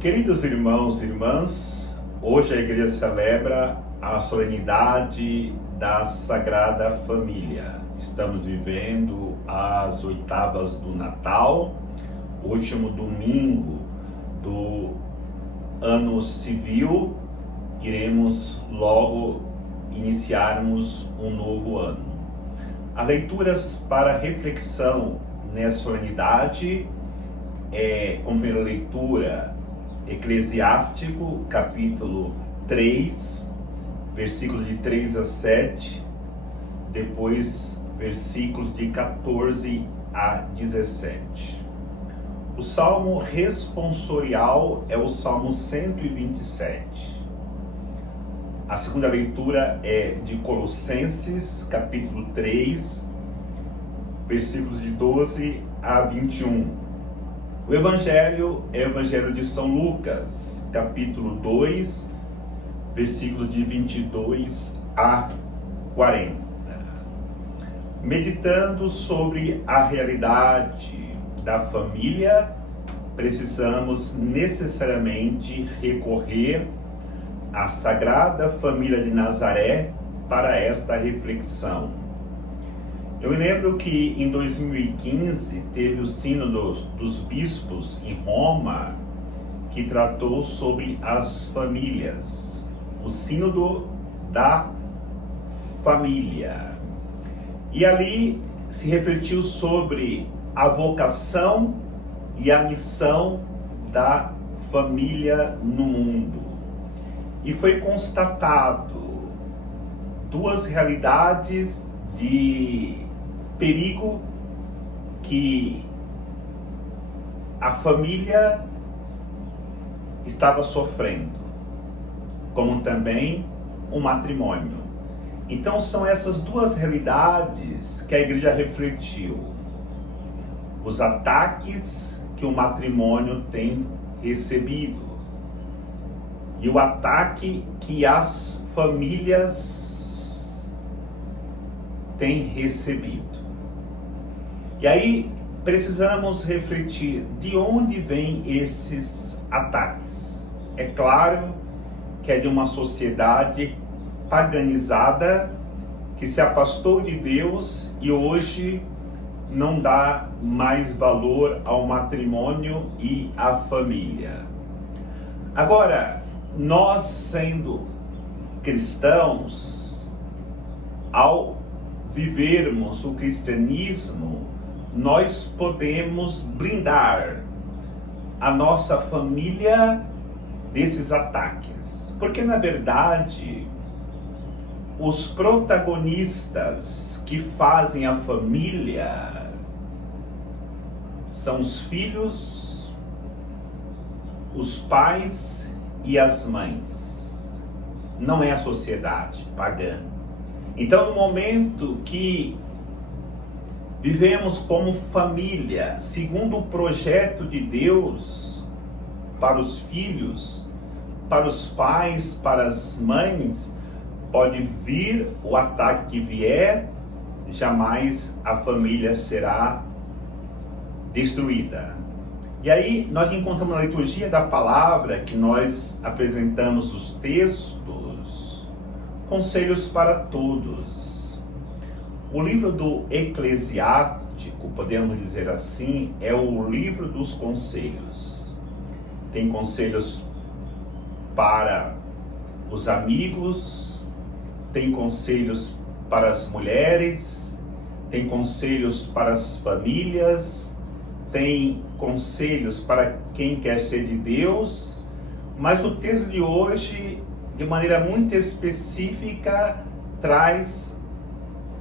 Queridos irmãos e irmãs, hoje a igreja celebra a solenidade da Sagrada Família. Estamos vivendo as oitavas do Natal, o último domingo do ano civil. Iremos logo iniciarmos um novo ano. As leituras para reflexão nessa solenidade como primeira leitura, Eclesiástico, capítulo 3, versículos de 3 a 7, depois versículos de 14 a 17. O salmo responsorial é o salmo 127. A segunda leitura é de Colossenses, capítulo 3, versículos de 12 a 21. O Evangelho é o Evangelho de São Lucas, capítulo 2, versículos de 22 a 40. Meditando sobre a realidade da família, precisamos necessariamente recorrer à Sagrada Família de Nazaré para esta reflexão. Eu me lembro que em 2015 teve o Sínodo dos Bispos em Roma, que tratou sobre as famílias, o Sínodo da Família. E ali se refletiu sobre a vocação e a missão da família no mundo. E foi constatado duas realidades de perigo que a família estava sofrendo, como também o matrimônio. Então são essas duas realidades que a igreja refletiu. Os ataques que o matrimônio tem recebido e o ataque que as famílias têm recebido. E aí precisamos refletir de onde vêm esses ataques. É claro que é de uma sociedade paganizada que se afastou de Deus e hoje não dá mais valor ao matrimônio e à família. Agora, nós sendo cristãos, ao vivermos o cristianismo, nós podemos blindar a nossa família desses ataques. Porque, na verdade, os protagonistas que fazem a família são os filhos, os pais e as mães. Não é a sociedade pagã. Então, no momento que vivemos como família, segundo o projeto de Deus, para os filhos, para os pais, para as mães, pode vir o ataque que vier, jamais a família será destruída. E aí nós encontramos na liturgia da palavra, que nós apresentamos os textos, conselhos para todos. O livro do Eclesiástico, podemos dizer assim, é o livro dos conselhos. Tem conselhos para os amigos, tem conselhos para as mulheres, tem conselhos para as famílias, tem conselhos para quem quer ser de Deus, mas o texto de hoje, de maneira muito específica, traz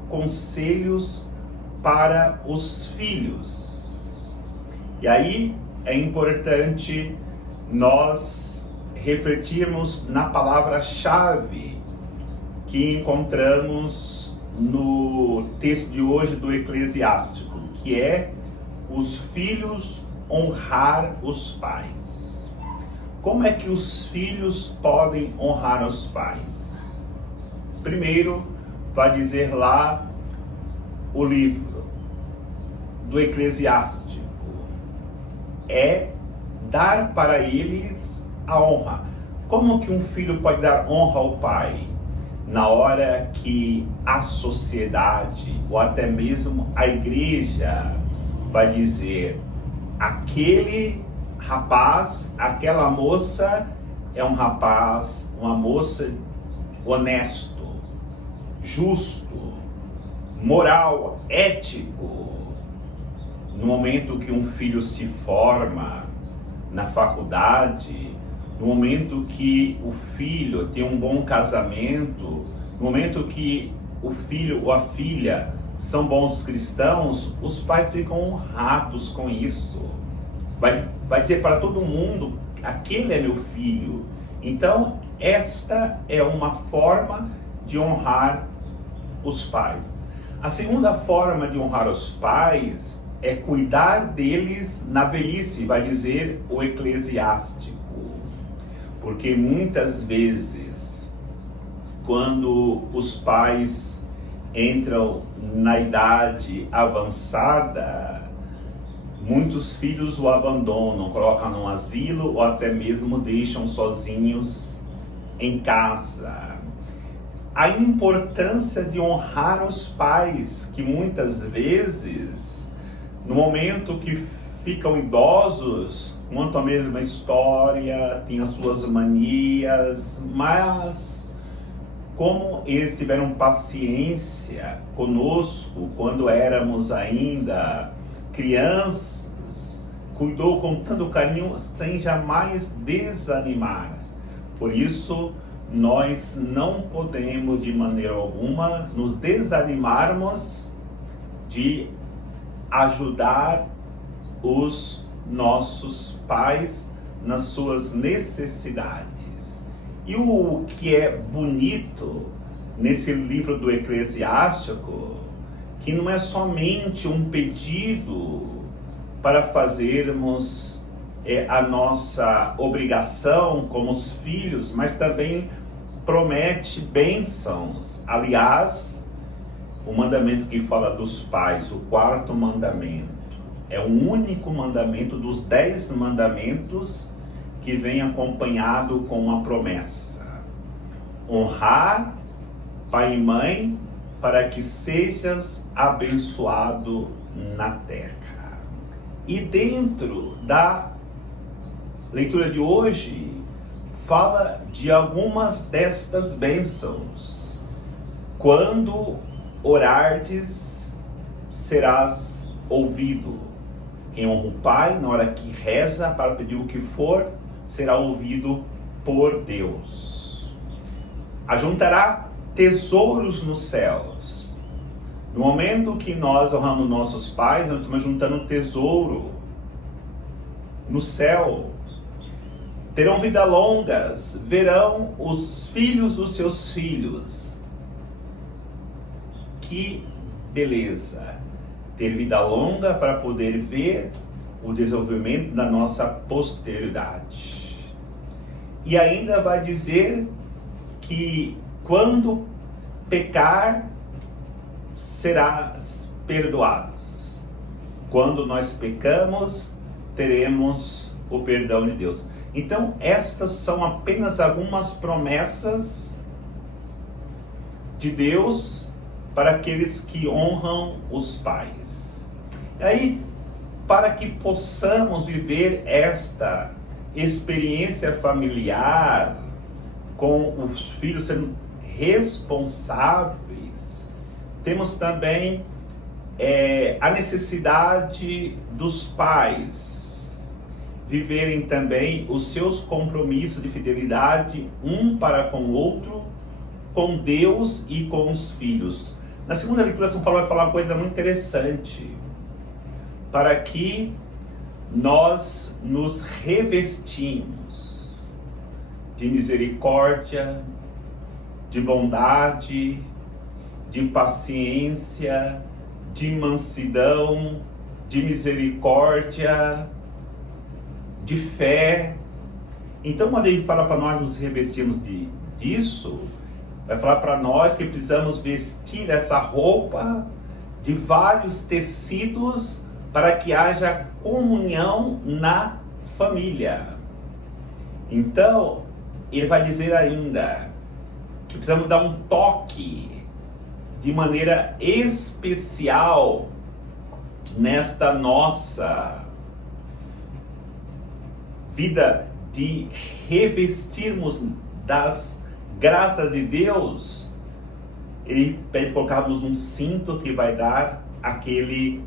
conselhos para os filhos. E aí é importante nós refletirmos na palavra-chave que encontramos no texto de hoje do Eclesiástico, que é os filhos honrar os pais. Como é que os filhos podem honrar os pais? Primeiro, vai dizer lá o livro do Eclesiástico, é dar para eles a honra. Como que um filho pode dar honra ao pai? Na hora que a sociedade, ou até mesmo a igreja, vai dizer: aquele rapaz, aquela moça é um rapaz, uma moça honesto, justo, moral, ético. No momento que um filho se forma na faculdade, no momento que o filho tem um bom casamento, no momento que o filho ou a filha são bons cristãos, os pais ficam honrados com isso. Vai dizer para todo mundo: aquele é meu filho. Então, esta é uma forma de honrar os pais. A segunda forma de honrar os pais é cuidar deles na velhice, vai dizer o Eclesiástico. Porque muitas vezes, quando os pais entram na idade avançada, muitos filhos o abandonam, colocam no asilo ou até mesmo deixam sozinhos em casa. A importância de honrar os pais, que muitas vezes, no momento que ficam idosos, contam a mesma história, têm as suas manias, mas como eles tiveram paciência conosco quando éramos ainda crianças, cuidou com tanto carinho sem jamais desanimar. Por isso, nós não podemos de maneira alguma nos desanimarmos de ajudar os nossos pais nas suas necessidades. E o que é bonito nesse livro do Eclesiástico, que não é somente um pedido para fazermos a nossa obrigação como os filhos, mas também promete bênçãos. Aliás, o mandamento que fala dos pais, o quarto mandamento, é o único mandamento dos 10 mandamentos que vem acompanhado com uma promessa: honrar pai e mãe para que sejas abençoado na terra. E dentro da leitura de hoje, fala de algumas destas bênçãos. Quando orardes, serás ouvido. Quem honra o pai, na hora que reza para pedir o que for, será ouvido por Deus. Ajuntará tesouros nos céus. No momento que nós honramos nossos pais, nós estamos juntando tesouro no céu. Terão vida longas, verão os filhos dos seus filhos. Que beleza! Ter vida longa para poder ver o desenvolvimento da nossa posteridade. E ainda vai dizer que quando pecar, serás perdoados. Quando nós pecamos, teremos o perdão de Deus. Então, estas são apenas algumas promessas de Deus para aqueles que honram os pais. E aí, para que possamos viver esta experiência familiar, com os filhos sendo responsáveis, temos também a necessidade dos pais viverem também os seus compromissos de fidelidade um para com o outro, com Deus e com os filhos. Na segunda leitura, São Paulo vai falar uma coisa muito interessante: para que nós nos revestimos de misericórdia, de bondade, de paciência, de mansidão, de misericórdia, de fé. Então, quando ele fala para nós nos revestirmos disso, vai falar para nós que precisamos vestir essa roupa de vários tecidos para que haja comunhão na família. Então, ele vai dizer ainda que precisamos dar um toque de maneira especial nesta nossa vida de revestirmos das graças de Deus. Ele pede colocarmos um cinto que vai dar aquele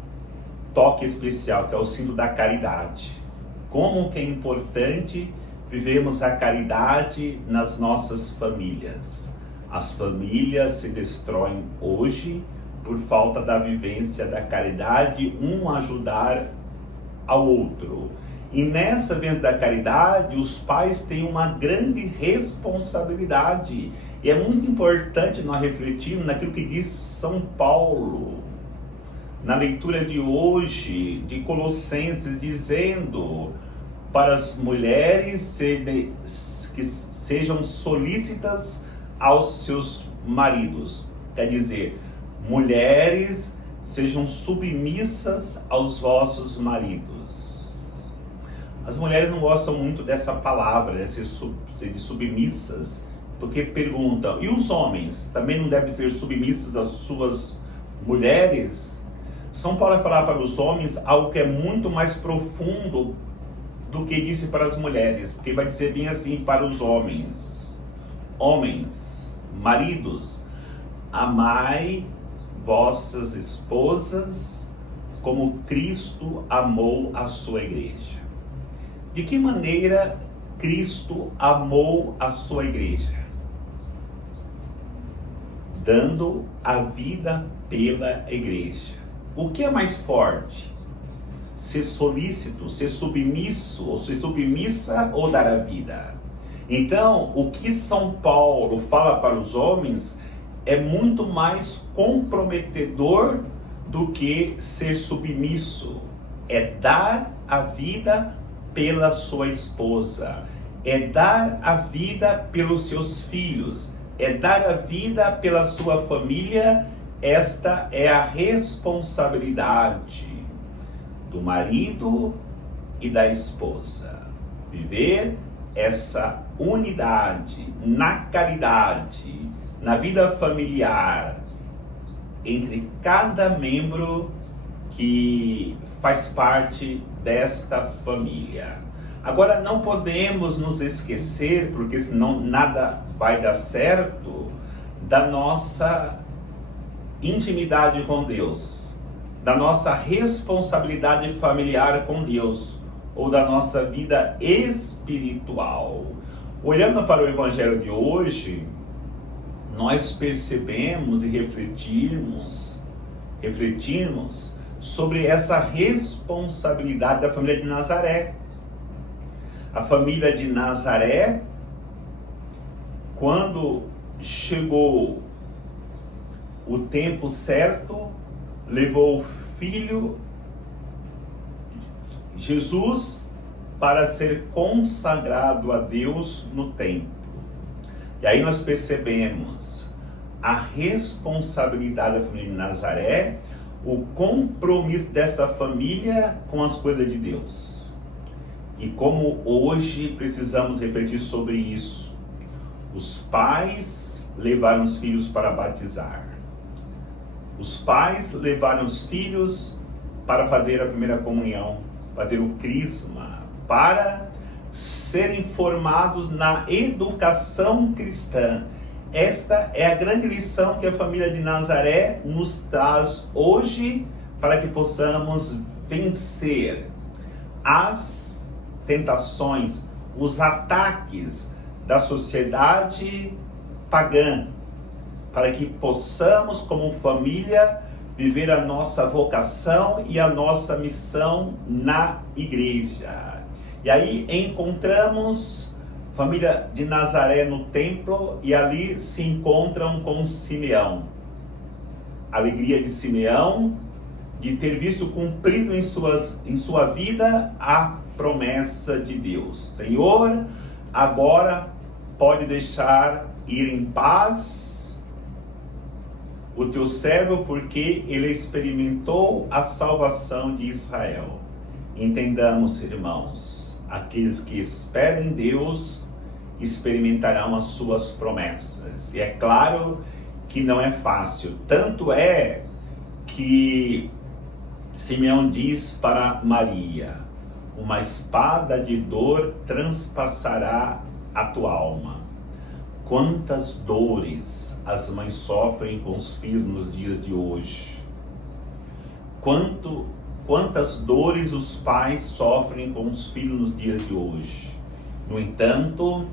toque especial, que é o cinto da caridade. Como que é importante vivermos a caridade nas nossas famílias. As famílias se destroem hoje por falta da vivência da caridade, um ajudar ao outro. E nessa vivência da caridade, os pais têm uma grande responsabilidade. E é muito importante nós refletirmos naquilo que diz São Paulo, na leitura de hoje, de Colossenses, dizendo para as mulheres que sejam solícitas aos seus maridos. Quer dizer, mulheres, sejam submissas aos vossos maridos. As mulheres não gostam muito dessa palavra, de ser submissas, porque perguntam, e os homens também não devem ser submissos às suas mulheres? São Paulo vai falar para os homens algo que é muito mais profundo do que disse para as mulheres, porque vai dizer bem assim para os homens. Homens, maridos, amai vossas esposas como Cristo amou a sua igreja. De que maneira Cristo amou a sua igreja? Dando a vida pela igreja. O que é mais forte? Ser solícito, ser submisso, ou ser submissa, ou dar a vida? Então, o que São Paulo fala para os homens é muito mais comprometedor do que ser submisso. É dar a vida pela sua esposa, é dar a vida pelos seus filhos, é dar a vida pela sua família. Esta é a responsabilidade do marido e da esposa. Viver essa unidade na caridade, na vida familiar, entre cada membro que faz parte desta família. Agora, não podemos nos esquecer, porque senão nada vai dar certo, da nossa intimidade com Deus, da nossa responsabilidade familiar com Deus, ou da nossa vida espiritual. Olhando para o Evangelho de hoje, nós percebemos e refletimos sobre essa responsabilidade da família de Nazaré. A família de Nazaré, quando chegou o tempo certo, levou o filho Jesus para ser consagrado a Deus no templo. E aí nós percebemos a responsabilidade da família de Nazaré, o compromisso dessa família com as coisas de Deus. E como hoje precisamos refletir sobre isso. Os pais levaram os filhos para batizar. Os pais levaram os filhos para fazer a primeira comunhão, fazer o crisma, para serem formados na educação cristã. Esta é a grande lição que a família de Nazaré nos traz hoje, para que possamos vencer as tentações, os ataques da sociedade pagã, para que possamos, como família, viver a nossa vocação e a nossa missão na igreja. E aí encontramos a família de Nazaré no templo, e ali se encontram com Simeão. A alegria de Simeão de ter visto cumprido em sua vida a promessa de Deus. Senhor, agora pode deixar ir em paz o teu servo, porque ele experimentou a salvação de Israel. Entendamos, irmãos, aqueles que esperam em Deus experimentarão as suas promessas. E é claro que não é fácil. Tanto é que Simeão diz para Maria: uma espada de dor transpassará a tua alma. Quantas dores as mães sofrem com os filhos nos dias de hoje. Quantas dores os pais sofrem com os filhos nos dias de hoje. No entanto,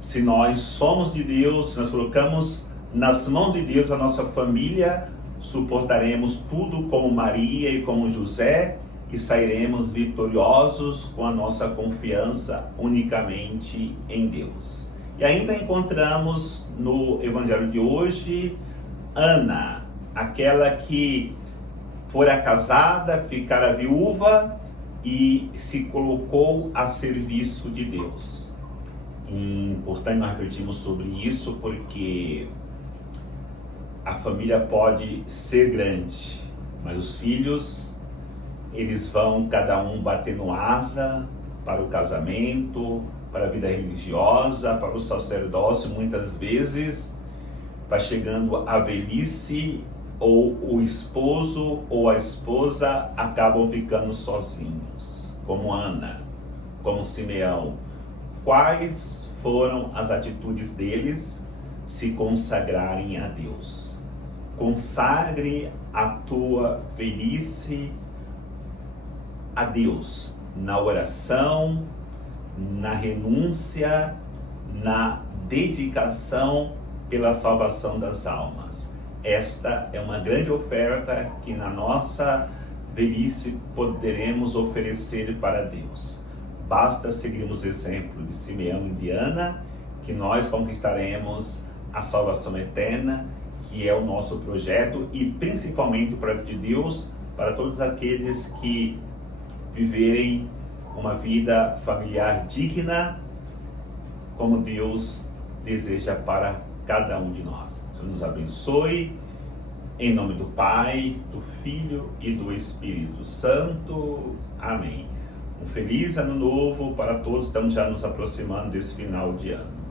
se nós somos de Deus, se nós colocamos nas mãos de Deus a nossa família, suportaremos tudo como Maria e como José e sairemos vitoriosos com a nossa confiança unicamente em Deus. E ainda encontramos no Evangelho de hoje Ana, aquela que fora casada, ficara viúva e se colocou a serviço de Deus. E importante nós refletirmos sobre isso, porque a família pode ser grande, mas os filhos, eles vão cada um batendo asa para o casamento, para a vida religiosa, para o sacerdócio. Muitas vezes vai chegando a velhice, ou o esposo ou a esposa acabam ficando sozinhos, como Ana, como Simeão. Quais foram as atitudes deles? Se consagrarem a Deus. Consagre a tua velhice a Deus, na oração, na renúncia, na dedicação pela salvação das almas. Esta é uma grande oferta que na nossa velhice poderemos oferecer para Deus. Basta seguirmos o exemplo de Simeão e de Ana, que nós conquistaremos a salvação eterna, que é o nosso projeto, e principalmente o projeto de Deus para todos aqueles que viverem uma vida familiar digna, como Deus deseja para cada um de nós. O Senhor nos abençoe, em nome do Pai, do Filho e do Espírito Santo. Amém. Um feliz ano novo para todos, estamos já nos aproximando desse final de ano.